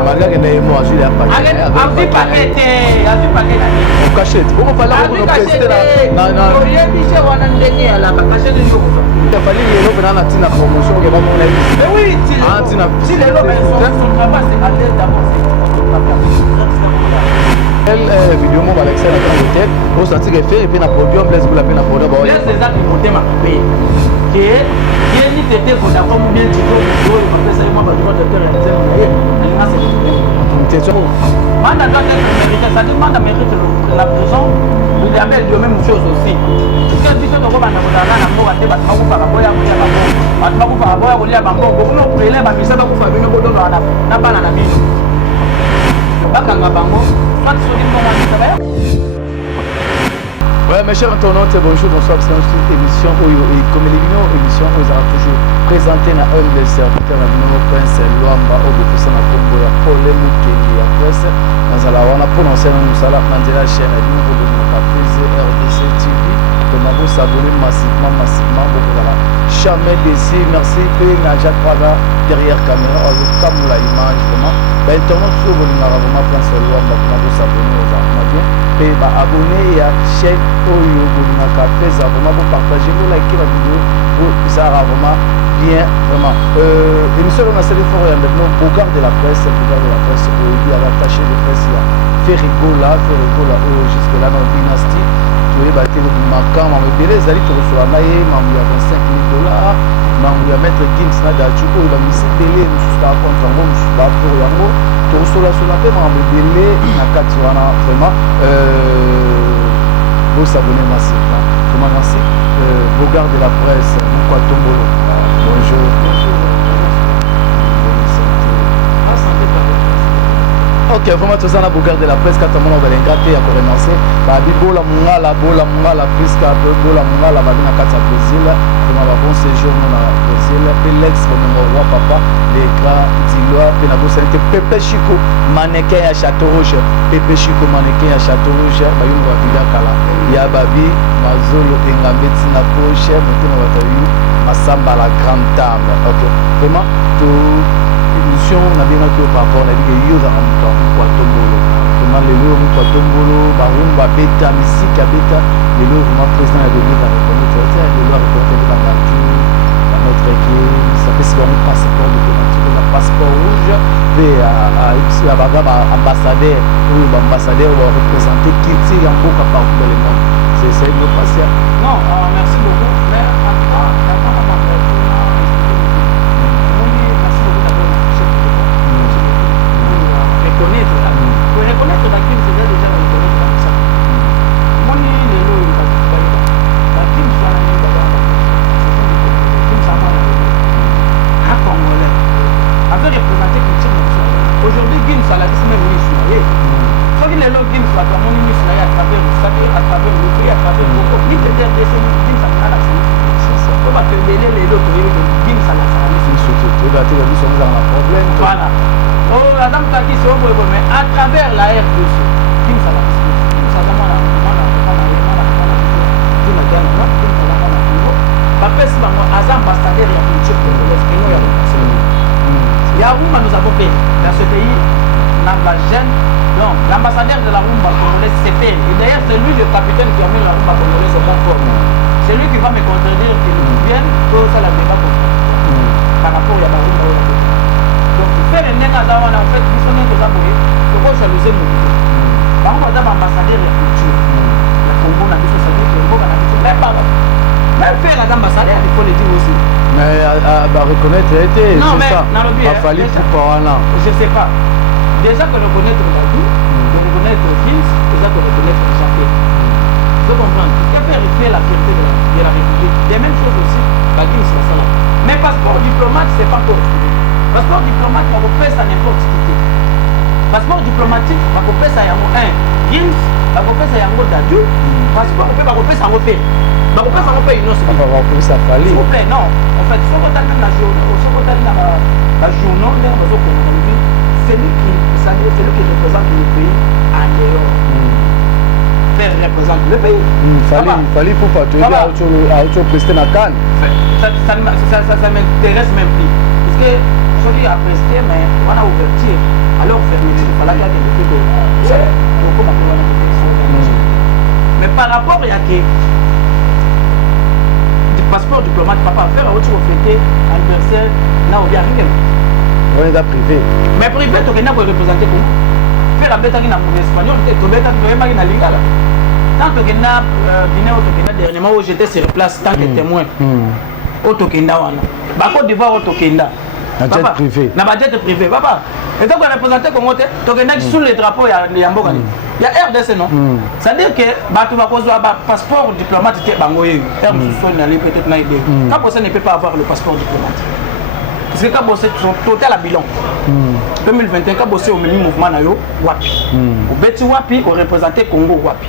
malgré que les mots ajoutent à paquet. Avec paquet. On cachette. Pourquoi fallait qu'on teste là? Non, non. Il y a des choses on a donné à la cachette de jour. Il fallait que l'on ait une promotion que vraiment on a eu. Mais oui, si les gens son travail c'est à l'aide d'abord. Elle vidéo moi Alexandre dans l'hôtel, on sortit que faire et puis na podium place pour la peine à podium. Là c'est ça qui montait ma paix. Que il ni tete pour d'accord bien tiko pour il va faire ça moi va devoir te réaliser mon aïe. C'est ça. Manda doit être mérité, ça demande à mériter la prison. Il y a même la même chose aussi. Parce que si on va na na mo va te ba ko fa ba ya mo ya ba mo. Ba ko fa ba ya ko ya ba mo. Ko no prele ba bisa ba ko fa bino ko do na bana na bino. Bakanga bango. Ouais, mes chers internautes, bonjour, bonsoir, c'est une émission et comme l'émission vous aura toujours présenté dans un des serviteurs de notre prince Luamba au Bofisa na Congo ya Pole Mukeli ya presse dans la wana pour lancer nous sala Mandela chaîne à niveau de notre prise RDC TV de m'abonner s'abonner massivement beaucoup voilà jamais déçu merci que Najat Prada derrière caméra avec Kamula image vraiment bah internaute sur vraiment prince Luamba pour m'abonner s'abonner aux bien et bah abonner à chaîne Oyo Bolinaka pesa vraiment pour partager pour liker la vidéo pour ça vraiment bien vraiment émission on a celle fort et maintenant Bogard de la presse il y a l'attaché de presse il y a Ferrigola jusque là dans dynastie tu es battu le marquant mais bien les alliés sur la maille mais il y a $25,000 mais il y a maître Gims na dachu il va misser délai nous ça contre moi nous pas pour yango to sur la paix mais délai na katswana vraiment vous s'abonner massivement comment merci Bogard de la presse Mukwa Tombolo bonjour ok vraiment tout ça na Bogard de la presse quand on va l'ingrater à commencer ba bibola mungala presque bola mungala ba na kata Brésil comment va bon séjour na Brésil Pelex comme roi papa les grands Diloa pe na bosante Pepe Chico mannequin à Château Rouge Pepe Chico mannequin à Château Rouge ba yo va bila kala ya babi mazolo engambeti na poche motema batayu masamba la grande dame ok vraiment tout émission na bien que par rapport à dit yo za amto kwa tombolo comment le lo kwa tombolo barumba beta musique beta le lo vraiment président de l'État reconnaître le lo reconnaître la nature la notre équipe ça fait c'est un passeport diplomatique la passeport rouge et à bagaba ambassadeur ou ambassadeur va représenter Kitty en beaucoup partout dans le monde c'est une passion non merci beaucoup mais reconnaître la crime, c'est déjà reconnaître comme ça. Mon île est là, il va tout faire. La crime soit la même d'abord. C'est une savoir la congolais. Avec représenter culture nationale. Aujourd'hui, Gims a la vie même missionnaire. Soit qu'il est là, Gims va comme on est missionnaire à travers le salut, à travers le prix, à travers le coco. Il te dit que Gims a la c'est ça. Parce que les autres, Gims a la surtout, tu vas te dire que nous avons un problème. Voilà. Oh, la dame t'a dit c'est bon, mais à travers la RDC, qui ça va ambassadeur de la culture congolaise et nous il y a Rumba nous avons fait dans ce pays la jeune donc l'ambassadeur de la Rumba congolaise c'est fait et d'ailleurs c'est lui le capitaine qui a mis la Rumba congolaise au bon port c'est lui qui va me contredire qu'il vienne pour ça la débat par rapport à la Rumba donc faire un nègre à en fait ils sont nés aux abonnés le roi jalouser nous par contre ambassadeur de la culture la Congo n'a plus ça dit que le Congo n'a plus même faire la ambassadeur il faut le dire aussi mais bah reconnaître était non mais ça il a fallu pour parler je sais pas déjà que reconnaître la vie de reconnaître le fils déjà que reconnaître le chantier vous comprenez il faut vérifier la fierté de la République des mêmes choses aussi la Guinée c'est ça mais passeport diplomate c'est pas pour passeport diplomate va vous faire ça n'importe qui passeport diplomatique va vous faire ça yango un Guinée va vous faire ça yango d'adu passeport va vous faire ça yango fait donc on peut pas une autre ça fallait s'il vous plaît non en fait si on regarde la journée si on regarde la journée c'est lui qui représente le pays en dehors faire représenter le pays fallait pour pas te dire à autre prester la canne ça m'intéresse même plus parce que je dis à prester mais on a ouverture alors par rapport à que du passeport diplomate papa faire autre fêter anniversaire na ou bien rien on est privé mais privé to kena ko représenter comme faire la bête na pour espagnol to bête vraiment na lingala tant que kena Guinée to kena dernièrement où j'étais sur place tant que témoin auto kenda wana ba Côte d'Ivoire auto kenda na jet privé na ba jet privé papa et donc on représenter Congo to kenda sous les drapeaux ya mboka il y a RDC non c'est à dire que bato va cause ba passeport diplomate te bango yeyo terme sous na peut-être na idée quand personne ne peut pas avoir le passeport diplomate parce que quand bossé total à bilan 2021 quand bossé au même mouvement na yo wapi au beti wapi au représenter Congo wapi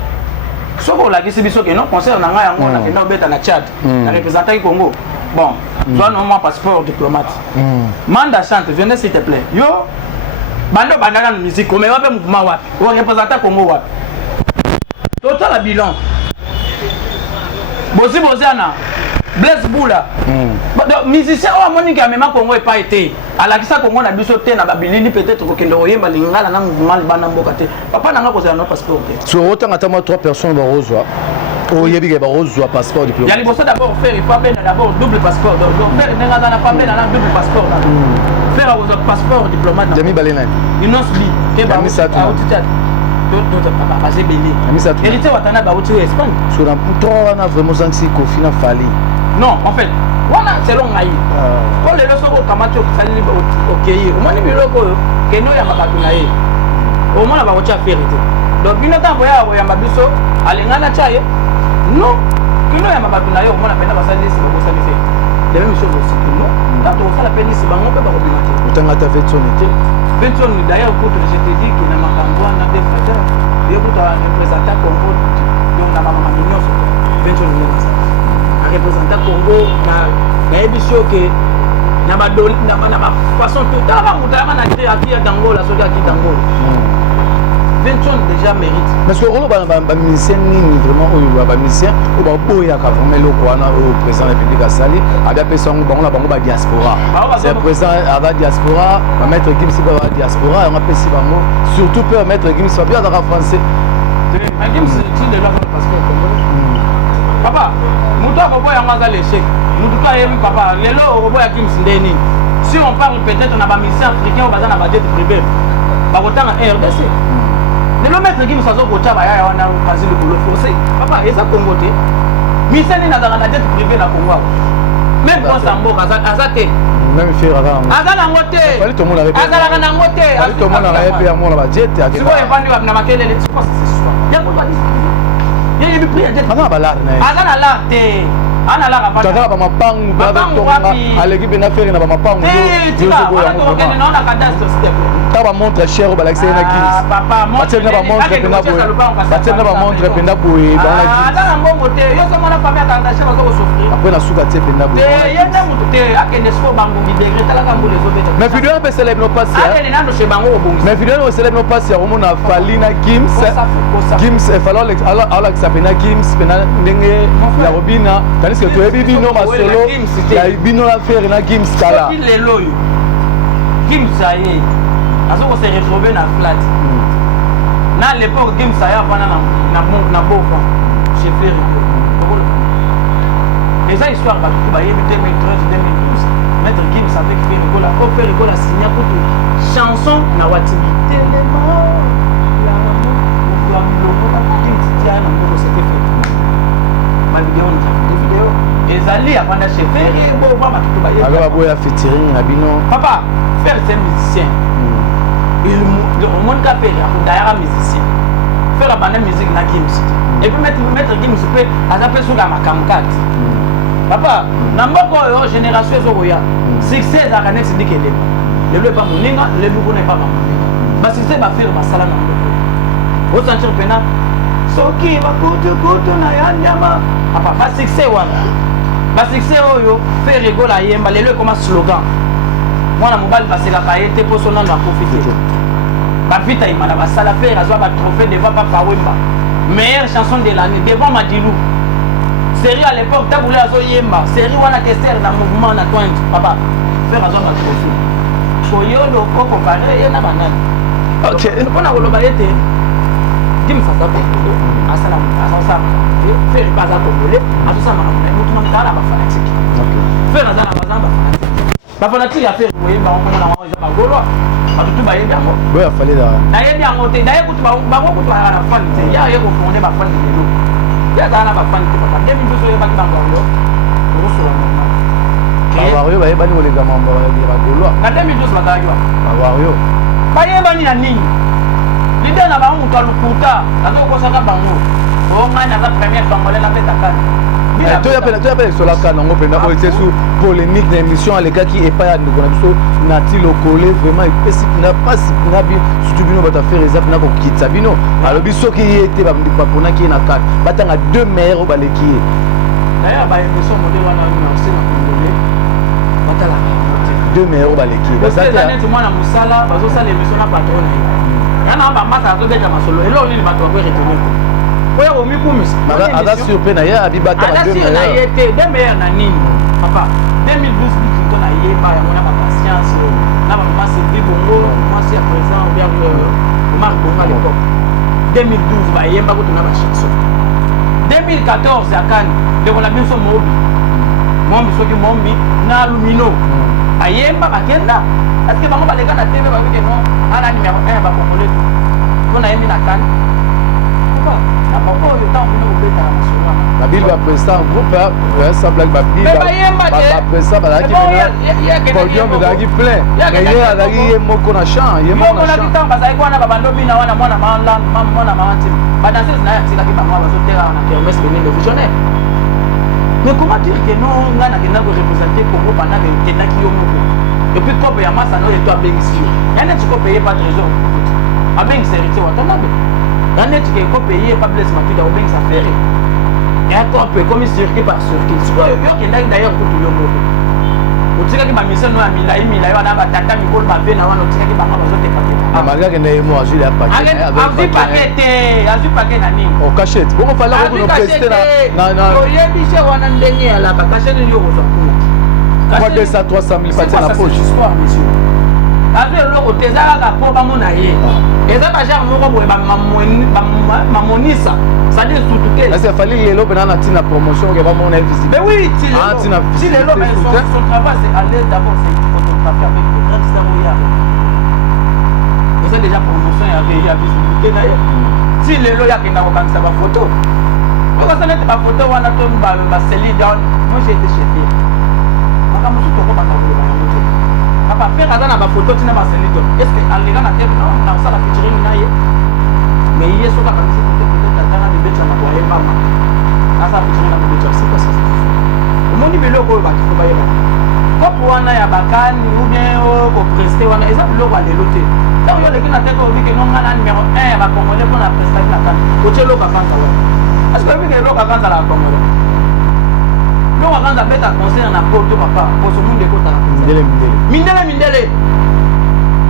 so ko la kisi biso que non concert na nga yango na kenda beta na Tchad na représenter Congo bon toi non passeport diplomate manda chante venez s'il te plaît yo bando bandana na musique mais wapi mouvement wapi au représenter Congo wapi total à bilan bosi bozana Blaise Boula musicien o amoni ka mema Congo pas été alakisa Congo na biso te na babilini peut-être ko kendo oyemba lingala na mouvement libana mboka te papa nanga ko za no passeport te sur autant atama 3 personnes ba rozwa o yebi ke ba rozwa passeport diplomate ya liboso d'abord faire il faut ben d'abord double passeport donc faire nenga na pas ben na double passeport faire un passeport diplomate Jami Balena inonce li ke ba hérité watana ba uti Espagne sur un pouton na vraiment sanksi Kofi na fali non en fait wana selon ngai pour les leçons au kamato sali okeye omoni biloko keno ya mabatu na ye omona ba uti vérité donc bino ta voya ya mabiso alengana chaye non keno ya mabatu na ye omona pena basali si bo sali fait les mêmes choses aussi non quand on fait la peine si bango pe ba obimate utanga ta fait sonité Benson d'ailleurs pour je te dis que na makambo na des frères yo kuta représenter Congo donc na mama mignon Benson ni na ça représenter Congo na ebiso que na ba doli na ba façon tout ta ba mutala na créer à Dangola so ki Dangola Benson déjà mérite mais ce rôle ba musicien ni vraiment o ba musicien o ba boya ka vraiment loko wana au président de la République asali abia personne bango la bango ba diaspora c'est président aba diaspora ba maître Gims ba diaspora on appelle si bango surtout peut maître Gims va bien dans le français Gims c'est de l'autre passeport papa muto ko boya ngaza l'échec muto ka yemi papa lelo ko boya Gims ndeni si on parle peut-être na ba musicien africain ou ba na ba jet privé ba kotanga RDC le maître qui nous a dit que tu vas wana kazi le polo français papa eza Congo te miseni na dans la jet privé na Congo même quand ça mboka azate même faire avant azala ngote fallait tout le monde avait azala na ngote fallait tout le monde avait payé mon la jet tu vois evandi na makele les quoi c'est ça ya ko ba il y a eu prix jet ana bala na azala la te ana la rapata tata ba mapangu ba tonga aleki bena faire na ba mapangu yo ko ya na cadastre step ta ba montre cher ba l'accès na Gims papa montre na ba montre pena boye batia na ba montre pena boye ba na Gims na mbongo te yo so mona famille atanga chez bazo souffrir après na suka te pena boye te yenda mutu te akende so bango bi degré tala ka mbole zo beta mais vidéo pe célèbre no passe akende nando chez bango obongi mais vidéo no célèbre no passe o mona fali na Gims Gims e falo ala que ça pena Gims pena ndenge ya robina tandis que tu ebi bino masolo ya bino la faire na Gims kala qui le loyo Gims ça y est azo ko se retrouver na flat na l'époque Gims ça y a pendant na bofa j'ai fait et ça histoire ba tout ba yebi 2013 2012 maître Gims avec Ferrigola ko Ferrigola signé pour chanson na watibi tellement la maman ko ba Gims tiana ko c'était fait ma vidéo ni vidéo ezali apanda chez Ferri bo ba tout ba yebi alors boya featuring na bino papa faire c'est musicien le monde qui appelle d'ailleurs musicien faire la bande musique na Gims et puis mettre Gims peut azape suka makamkati papa na mboko yo génération ezoya succès za kanex dikele le pas moninga le buko n'est pas moninga ba succès ba faire masala na mboko o sentir pena soki ba kutu na yanyama papa ba succès wana ba succès oyo faire rigola yemba le comme slogan mwana mobali basekaka ye te mpo so nano aprofite bavita imana basala faire azwa batrophée devant papa wemba meilleure chanson de l'année devant Madilou série à l'époque taboulé azoyemba série wana tester na mouvement na twinge papa faire azwa batrophée koyo loko comparé ye na banani ok mpona koloba ye te Dim ça ça congolais asala asala faire pas ça congolais asala makabona mutu mutala ba fanatique faire azana bazamba fanatique ba fanatique ya faire moye ba ngona na wanza ba golwa batutu ba yebi yango ouais fallait là na yebi yango te na yebi ba kutu ba na fan te ya yeko fondé ba fan lelo ya zana ba fan te ba ndemi biso ye ba ki bango lo ruso normal Wario ba yeba ni ole ga mambo ya golwa na 2012 bataki ba Wario ba yeba ni na nini l'idée na bango mutu alukuta azokosaka bango ongai naza première congolais na betakani to ya pele sola kana ngo penda ko ite su polémique na émission alekaki epa ya ndeko na biso nati lokole vraiment epesi na pasi na bi surtout bino bata faire ezap na ko kitsa bino alobi soki yete ba pona ki na kan batanga deux meilleurs baleki d'ailleurs ba émission modèle wana merci na congolais batala deux meilleurs baleki bazata net mwana musala bazosala émission na patron na ye yana ba mata azobeta masolo elo lili bato ba retenir oya omikumis ada surpris na ye abibata na deux meilleurs na yete deux meilleurs na nini papa 2012 biki na yeba ya mona ba patience na ba mama c'est bongo moi c'est à présent bien Omar Bongo à l'époque 2012 ba yemba ko tuna ba chanson 2014 akani leko na biso mombi soki mombi na alumino ayemba bakenda est-ce que bango baleka na TV ba wike non ana numéro 1 ba congolais ko na yembi na kan pourquoi na poko le temps bino obeta na national la bible va presser en groupe ça blague ba bible ba presser ba la ki podium da ki plein mais il a qui moko na chant il moko na chant ba sai ko na ba bandobi na wana mwana mwana tim ba danser na ya tika ki ba mwa ba so terra na kermesse benine visionnaire. Mais comment dire que non, on a représenter Congo pendant que tu n'as qu'à et puis quand il y a masse, on est toi bien ici. Il y en a qui payent pas de trésor. Avec c'est hérité, on a. Il y en a qui payent pas blesse ma fille, on bien ça fait. Et attends un peu comme circuit par circuit. Ce qu'il y a d'ailleurs pour tout le monde. Au tika qui m'a mis ça nous a mis là, on a batata mi bol ma veine avant au tika qui m'a besoin de paquet. Malgré que n'est moi Jules a paquet. Avec paquet na nini. Au cachette. Pourquoi fallait qu'on nous preste là. Non. Yo yebi chez wana ndenge ya la cachette ni yo ko. Quoi 200 300 000 paquets dans la poche. Histoire monsieur. Avec le côté ça la pour ba mona ye. Et ça ba genre moko boye ba mamonisa. Ça dit surtout là c'est fallait les lots pendant la promotion que va mon invisible. Mais oui, si les lots son travail c'est aller d'abord c'est photographier avec le grand Samoya. Et c'est déjà promotion et avec la visibilité d'ailleurs. Si les lots y a qui n'a pas ça va photo. Donc ça n'est pas photo on a tout ba cellule down. Moi j'ai été chez lui. Maka musu to ko ba ta ko ba moto. Papa faire ça na ba photo tina ba cellule down. Est-ce que en les gars na tête non na ça la featuring na ye. Mais il est sur la camisette na bibeta na kwa yeba ma asa fichana na bibeta sika sasa omoni biloko ba kifo ba yeba kopo wana ya bakani ubien ko prester wana eza biloko ba lelote donc yo leki na teko obike no ngana numéro 1 ya ba congolais pour na prester na kan ochelo ka kanza wa est-ce que bike lo ka kanza la congolais lo ka kanza beta concert na poto papa pour ce monde ko ta mindele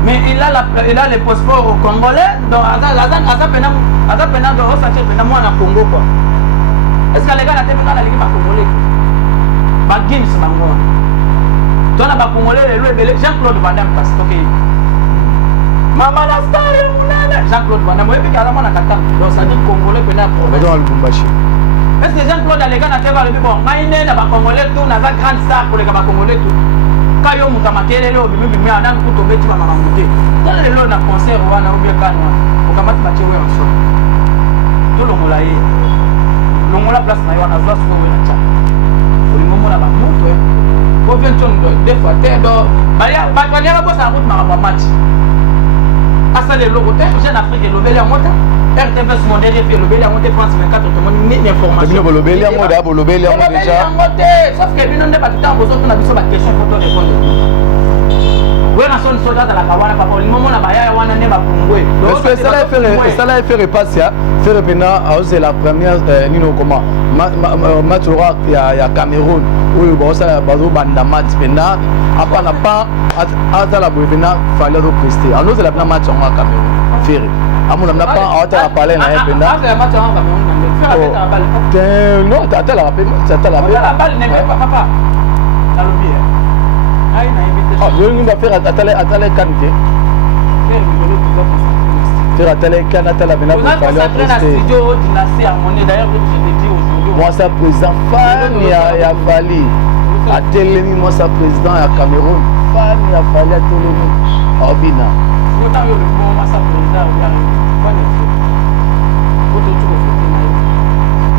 mais il a les passeports au congolais donc asa pena do osache pena mwana Congo quoi est-ce que les gars na tebeka na liki ba congolais ba games bango tona ba congolais le ebele Jean-Claude Van Damme parce que mama la star munana Jean-Claude Van Damme ebi kala mwana katanga donc ça dit congolais pena province dans Lubumbashi est-ce que Jean-Claude les gars na tebeka le bon ngai nena ba congolais tout na za grande star pour les gars ba congolais tout kayo mutamakelele obimi ana kutobeti mama mamuté dans le lot na concert wana obie kanwa ukamati bachewe enso to longola ye longola place na yo na zwa so na cha olingomo na ba muto ko vention de fois tedo baya bosa route na match asa le logo te jeune Afrique lobeli ya mota RTV Mondial fait lobeli ya mota France 24 to moni ni information bino lobeli ya mota lobeli ya mota déjà sauf que bino ne batita bozo na biso ba question photo répondre oui na son soldat la kawana papa le moment na baya wana ne ba kongwe parce que ça l'a fait repasser faire pena c'est la première nino comment match ya Cameroun où bosa bazo banda match pena apa na pas ata la boyena fallait prester en nous c'est la première match en Cameroun faire amuna na pas ata la parler na pena la match en Cameroun faire avec la balle non ata la balle ne pas papa dans le biais ah, vous va faire atteler qualité. Faire faire à télé Canada la maintenant vous êtes concentré dans le studio dynastie harmonie d'ailleurs je l'ai dit aujourd'hui moi ça président fan ya Fali à Télémi moi ça président à Cameroun fan ya Fali à Télémi Obina autant yo le bon moi ça président ya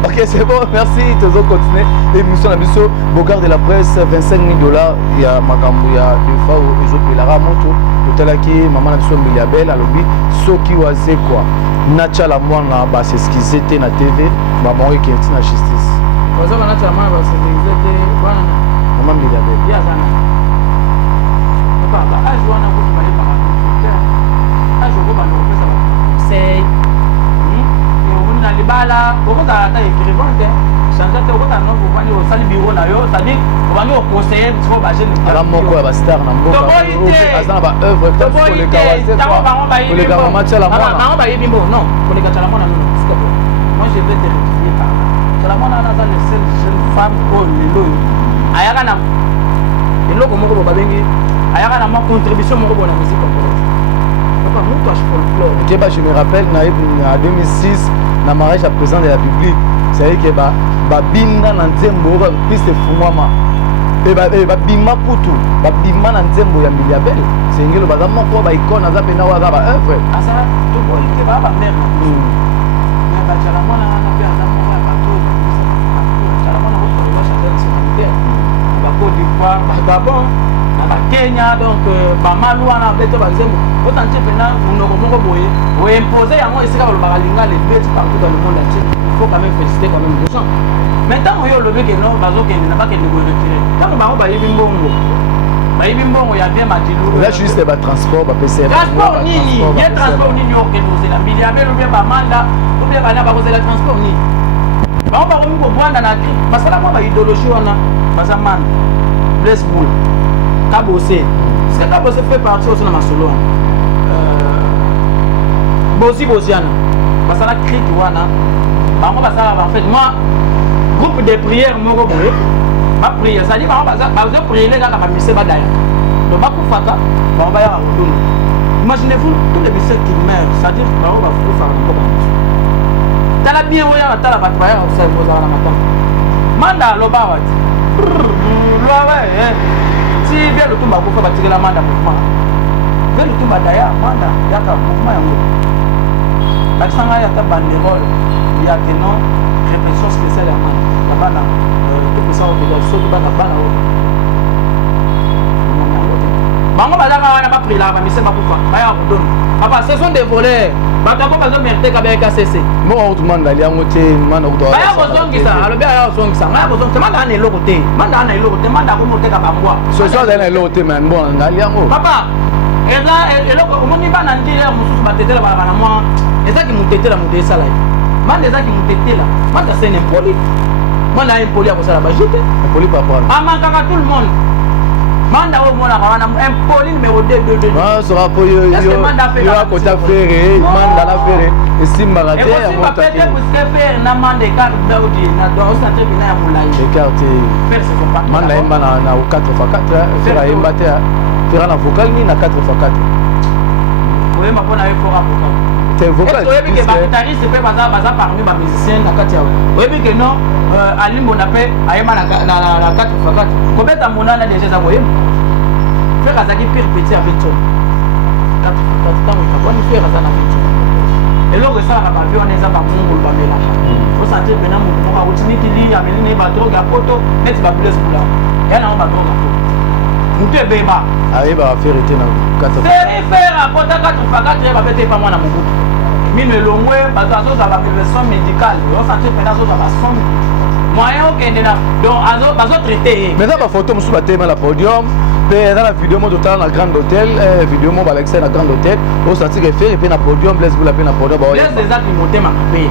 ok c'est bon merci toujours continuer l'émission la mission Bogard de la presse $25 000 il y a makambo ya deux fois et je peux la ramoto totalaki maman na biso Miliabel alobi soki waze quoi nacha la mwana ba s'excuser te na TV maman qui est na justice waza ba nacha la mwana ba s'excuser te bwana maman Miliabel ya zana papa ajo wana ko ba yeba ajo ko ba no pesa ba c'est na libala okoza ata écrivante changer te okoza no ko bani osali bureau na yo c'est-à-dire obani o conseiller sur ba jeune ala moko ya ba star na mboka azana ba œuvre comme pour les kawaze pour les gars match la mwana maman ba yebimbo non pour les gars la mwana non s'il te plaît moi je vais te rectifier par là la mwana na le seul jeune femme au lelo ayaka na eloko moko ba bengi ayaka na mo contribution moko na musique congolaise papa muto a folklore je me rappelle en 2006 na mariage à président de la République c'est que ba binda na nzembo piste fumama et ba bima putu ba bima na nzembo ya Miliabel c'est ngelo ba moko ba icône za pena wa ba œuvre asa to boli ke ba mère mais ba chala mona na pe za mona ba to chala mona ko ba chanter nationalité ba Côte d'Ivoire ba Gabon na ba Kenya donc ba malwa na beto ba nzembo autant que pena unoko moko boye o imposer yango esika ba balinga les bêtes partout dans le monde entier il faut quand même féliciter quand même les gens maintenant yo lobe ke non bazo ke na ba ke ndiko retirer quand ba ba yibi mbongo ba yibi mbongo ya bien matilu là juste ba transport ba PCR transport nini bien transport nini o ke doze la Miliabel ou bien ba manda ou bien bana ba koze la transport nini ba ba ko ngo bwanda na ki basala mo ba idéologie wana basamana Blaise Boul Kabose c'est Kabose fait partie aussi na masolo Boziana basala crique wana bango basala en fait moi groupe de prière moko boye ba prière ça dit bango bazo prier les gars ka mise badaya donc ba kufaka bango ba ya rudulu imaginez-vous tous les messieurs qui meurent ça dit bango ba fu fa ko ba tala bien oya tala ba ba ya ça boza na matanga manda lo ba wati lo wa si bien le tumba kufa batikela manda mouvement bien le tumba daya manda yaka mouvement yango l'accent ya ta banderole ya que non répression spéciale ya manda ya bana tout ça au delà so bana bana o bango bazaka wana ba prila ba mise makufa ba ya rodon papa ce sont des voleurs batako bazo mériter ka ba KCC mo manda liango te manda ko ba ya kozongisa alobi ya kozongisa ma ya kozongisa manda ana eloko te manda ana eloko te manda ko moteka bangwa so so ana eloko te man bon ngaliango papa eza eloko omoni bana ndile mususu batetela bana mwa ezaki mutetela mudesala manda ezaki mutetela manda c'est impoli manda impoli ya kosala bajite impoli papa amakaka tout le monde manda o mona kawana impoli numéro 2 ah sera pour yo akota fere manda la fere esimbaka te ya mota te puisque faire na manda carte daudi na do sa te bina ya mulai carte faire ce sont pas manda emba na 4x4 fera emba te fera na vocal ni na 4x4 oui ma pona yo fera vocal c'est vocal est-ce que ba guitariste pe baza parmi ba musiciens na kati ya oui que non alimbo na pe ayema na 4x4 kobeta monana déjà za boyem faire azaki pire petit avec toi 4x4 tango ikaboni faire azana petit eloko esalaka babi wana eza bamongolo bamelaka osentir pena motu moko akutinitili amelini badroge ya poto neti babulesi bula ya nango badroge ya poto motu ebeba ayebaka fere te na 4x4 feri fere akota 4x4 ye babete epa mwana mobutu mino elongwe bato azozwa bameleson médicale osentir pena azozwa bason moyen okende na donc bazotraite ye mais eza bafoto mosusu batema na podium mpe eza na video mo totala na grand hôtel video mo balakisa na grand hôtel osentir efere mpe na podium Blaise Boul mpe na podium Blaise ezaki motema mabe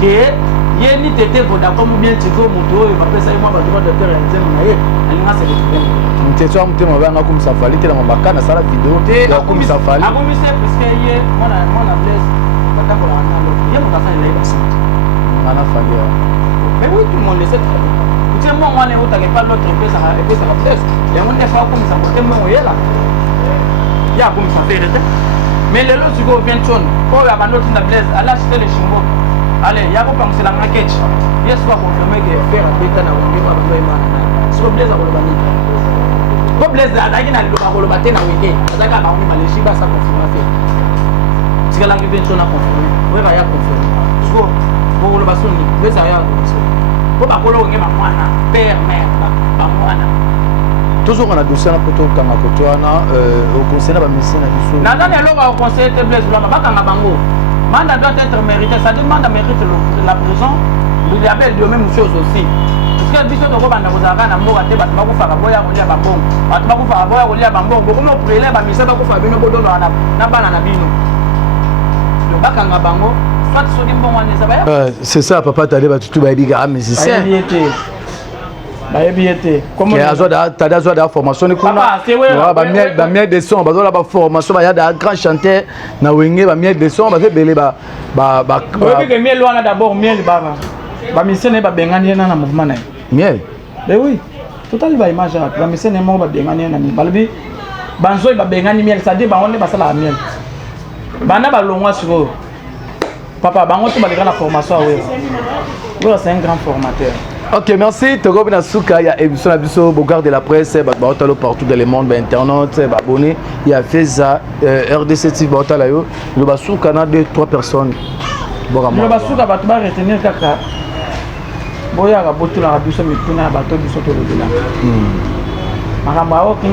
ke ye ni tete vodacom bien tiko moto oyo bapesa ye mwa badroit d'auteur ya nzembo na ye alinga se retrouve mteto ya motema mabe anga akumisa fali te na mabaka nasala video ya akumisa fali akomise puisque ye mwana Blaise batambolaka na loko ye moto asalela ye basante ngana fali mais oui tout le monde le sait très bien kutie mwa mwana eutaka epa l'autre epesaka Blaise yango nde fa akomisa motema oyo yela ye akomisa fere te Mais le lot, tu go 20 tonnes. Oh, il y a un autre qui Blaise. Allez acheter les chimos. Allez, il y a pas pensé la maquette. Yes, soit confirmé que faire un béton à Wenge, ma vraiment. Sur Blaise à Wolobani. Comme Blaise à Nagina, il va Wolobate na Wenge. Ça va pas mal, les chibas ça confirme. Si elle arrive 20 tonnes à confirmer, oui, il va y avoir confirmé. Soit, bon, Wolobasoni, Blaise à y avoir confirmé. Pour pas Wenge, ma moine, père, mère, ma moine. Toujours on a dossier na poto kanga kotoana au conseil na ba mission na biso na dans le au conseil te Blaise Lwamba ba kanga bango mandat doit être mérité ça demande à mériter la prison il y avait de même chose aussi parce que biso to ko banda kozaka na mboka te bato ba ku faka boya kolia ba bongo bato ba ku faka boya kolia ba bongo ko prele ba mission ba ku fa bino bodono na bana na bino le ba kanga bango soit so di bongo ne ça ba c'est ça papa tade ba tutu ba biga musicien comme da formation ni kuna ba miel de son ba ba formation ba ya da grand chanteur na Wenge ba miel de son ba belé ba que miel wana d'abord miel baba ba mission ba bengani na mouvement na miel oui total ba image ba mission mo ba bengani na balbi banzo ba bengani miel ça dit ba on ba sala miel bana ba longwa siko papa bango to ba la formation ouais c'est un grand formateur. Ok, merci. Togo Binasuka, il y a émission à Bisso, Bogard de la presse, Baotalo partout dans le monde, internautes, abonnés. Il y a Feza, RDC TV, Baotalayo. Le Basuka, il y a 2-3 personnes. Le Basuka, tu vas retenir Kaka. Boya, Babotu, la Bisso, Mituna, Bato, Bisso, Tolobila. Maramba, ok,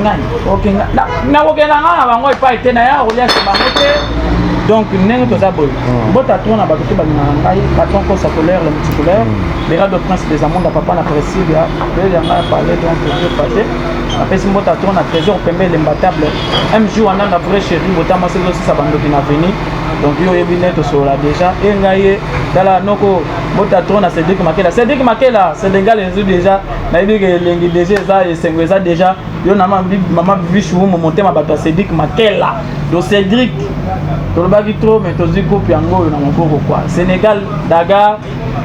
na Wokenanga, Bango, pas été naïa, Rolia, c'est Bamote. Donc, nous sommes abonnés. Bon, tu as tourné à Bakoté, patron consacolaire, le multicolaire, les rats de prince des amondes à papa, l'apprécie, il y a parlé, donc, je vais passer. Après, si tu as tourné à trésor, permet l'imbattable. Un jour, on a un vrai chéri, notamment, c'est aussi sa bande qui n'a venu. Donc, il y a eu une lettre sur là déjà. Et il y a dans la Noko, tu as tourné à Cédric Makela. Cédric Makela, c'est des gars, les autres déjà. Il y a eu des déjà, et c'est déjà. Il y a maman Bichou, mon monté, ma bateau, Cédric Makela. Donc, Cédric. Tout le bagage trop, mais tous les groupes Yango, il y a encore quoi. Sénégal, Daga,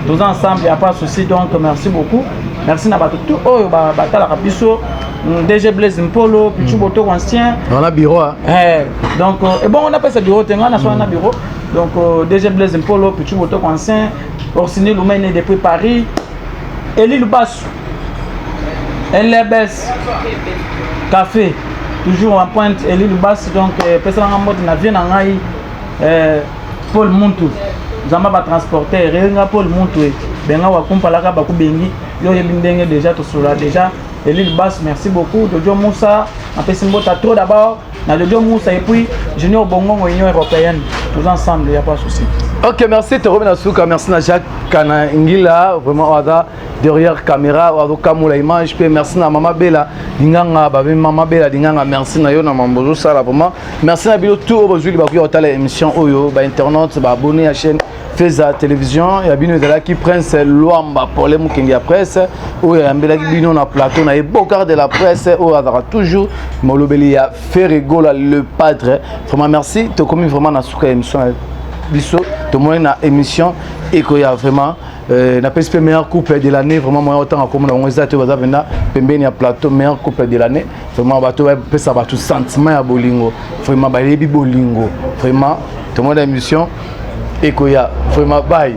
tous ensemble, il n'y a pas de souci. Donc, merci beaucoup. Merci à tout. Oh, Batala Rapisso, DG Blaise Mpolo, Pichu Boto ancien. On a bureau. Donc, et bon, on appelle ce bureau, on a un bureau. Donc, DG Blaise Mpolo, Pichu Boto ancien, Orsini Loumene depuis Paris, Elie Lubassou, Nlebes, Café. Toujours en pointe, Elie Lubassou, donc, personne en mode n'a bien en Paul Muntu, Zamba va transporter, Réunga Paul Muntu, Benga Wakumpa Laka Baku Bengi, Yo Yebindenge déjà, tout cela déjà. Elie Lubassou, merci beaucoup. Dodio Moussa, après Simbota trop d'abord, na Dodio Moussa et puis Junior Bongo, Union Européenne, tous ensemble, il n'y a pas de souci. Ok, merci Toro Benasuka, merci à Jacques Kanangila, vraiment derrière caméra, avocat moula image, puis merci à Mama Bella, Dinganga, Mama Bella, Dinganga, merci à Yona Mambozo Sala, vraiment. Merci à Bilo tout aujourd'hui, il y a l'émission Oyo, internautes, abonnés à la chaîne Feza Télévision, il y a Bino qui Prince Lwamba pour les Moukengi à presse, où il y a Bino na plateau, il y a Bogard de la presse, où il y a toujours Molobeli à Ferregola le padre. Vraiment merci, tu as commis vraiment na souka émission. Bisso, tout le monde na émission et qu'il y a vraiment na PSP meilleur couple de l'année vraiment moi autant comme on les a tu vas venir pembeni à plateau meilleur couple de l'année vraiment bateau ça va tout sentiment à bolingo vraiment ba lebi bolingo vraiment tout le monde émission et qu'il y a vraiment bye.